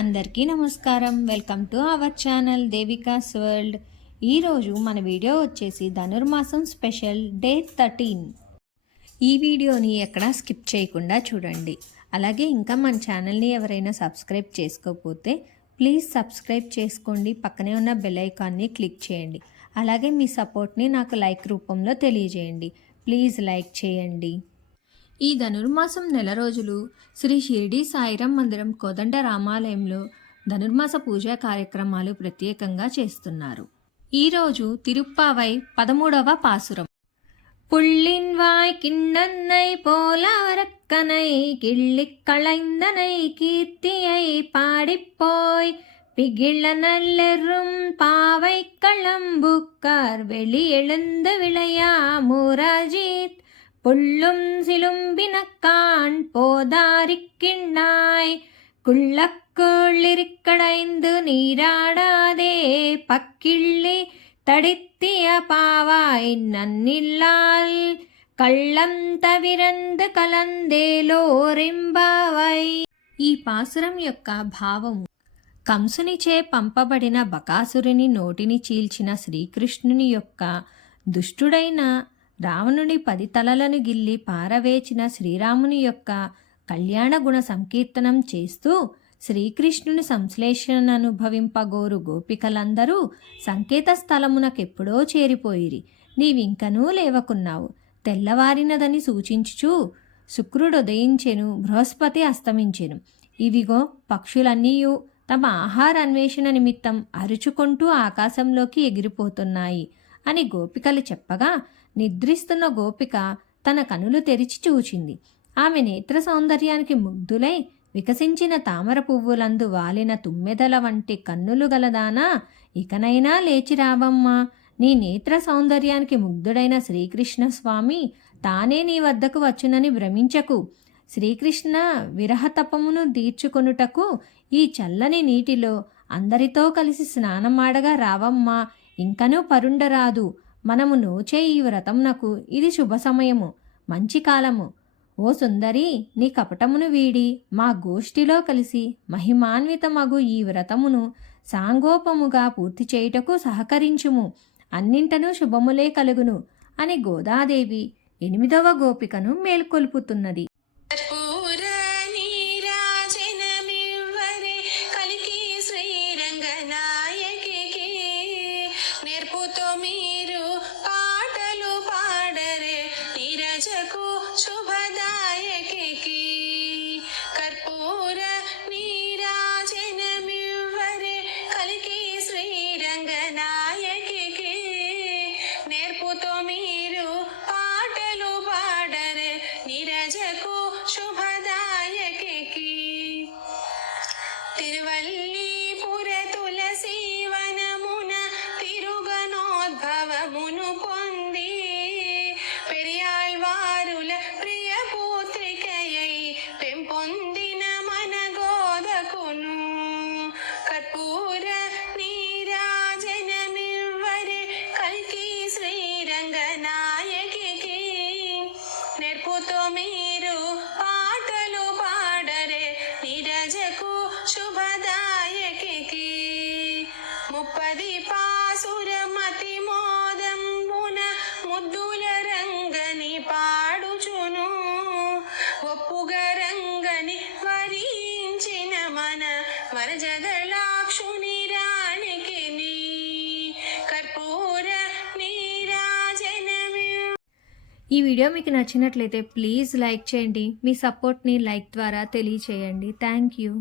అందరికీ నమస్కారం. Welcome to our channel దేవికాస్ world. ఈరోజు మన వీడియో వచ్చేసి ధనుర్మాసం స్పెషల్ డే 13. ఈ వీడియోని ఎక్కడా స్కిప్ చేయకుండా చూడండి. అలాగే ఇంకా మన ఛానల్ని ఎవరైనా సబ్స్క్రైబ్ చేసుకోకపోతే ప్లీజ్ సబ్స్క్రైబ్ చేసుకోండి. పక్కనే ఉన్న బెల్ ఐకాన్ని క్లిక్ చేయండి. అలాగే మీ సపోర్ట్ని నాకు లైక్ రూపంలో తెలియజేయండి. ప్లీజ్ లైక్ చేయండి. ఈ ధనుర్మాసం నెల రోజులు శ్రీ షిరిడి సాయిరాం మందిరం కోదండ రామాలయంలో ధనుర్మాస పూజా కార్యక్రమాలు ప్రత్యేకంగా చేస్తున్నారు. ఈరోజు తిరుప్పావై 13వ పాసురం. పుళ్ళిన్వాయ్ కిన్నన్నై పోలారక్కనై కిళ్ళిక్ కళైందనై కీర్த்தியை பாடிப்போய் பிகிழ நல்லெரும் பாவை களம்புக்கார் வெளி எழுந்து விளையா மூராஜித் புள்ளும் சிலும்பினக்கான் போதாரிக்கிண்ணாய் குள்ளக்குள்ளிருக்கடைந்து நீராடாதே பக்கிள்ளி தடித்திய பாவாய் நன்னில்லால் కళ్ళం తవిరందు కలందేలోరింబావై. ఈ పాసురం యొక్క భావము: కంసునిచే పంపబడిన బకాసురుని నోటిని చీల్చిన శ్రీకృష్ణుని యొక్క దుష్టుడైన రావణుని 10 తలలను గిల్లి పారవేచిన శ్రీరాముని యొక్క కళ్యాణ గుణ సంకీర్తనం చేస్తూ శ్రీకృష్ణుని సంశ్లేషణనుభవింపగోరు గోపికలందరూ సంకేత స్థలమునకెప్పుడో చేరిపోయిరి. నీవింకనూ లేవకున్నావు. తెల్లవారినదని సూచించుచూ శుక్రుడోదయించెను, బృహస్పతి అస్తమించెను. ఇవిగో పక్షులన్నీయు తమ ఆహార అన్వేషణ నిమిత్తం అరుచుకుంటూ ఆకాశంలోకి ఎగిరిపోతున్నాయి అని గోపికలు చెప్పగా, నిద్రిస్తున్న గోపిక తన కనులు తెరిచి చూచింది. ఆమె నేత్ర సౌందర్యానికి ముగ్ధులై వికసించిన తామర పువ్వులందు వాలిన తుమ్మెదల వంటి కన్నులు గలదానా, ఇకనైనా లేచిరావమ్మా. నీ నేత్ర సౌందర్యానికి ముగ్ధుడైన శ్రీకృష్ణ స్వామి తానే నీ వద్దకు వచ్చునని భ్రమించకు. శ్రీకృష్ణ విరహతపమును తీర్చుకొనుటకు ఈ చల్లని నీటిలో అందరితో కలిసి స్నానమాడగా రావమ్మా. ఇంకనూ పరుండరాదు. మనము నోచే ఈ వ్రతమునకు ఇది శుభ సమయము, మంచి కాలము. ఓ సుందరి, నీ కపటమును వీడి మా గోష్ఠిలో కలిసి మహిమాన్వితమగు ఈ వ్రతమును సాంగోపముగా పూర్తి చేయుటకు సహకరించుము. అన్నింటనూ శుభములే కలుగును అని గోదాదేవి 8వ గోపికను మేల్కొల్పుతున్నది. ఈ వీడియో మీకు నచ్చినట్లయితే ప్లీజ్ లైక్ చేయండి. మీ సపోర్ట్ని లైక్ ద్వారా తెలియచేయండి. Thank you.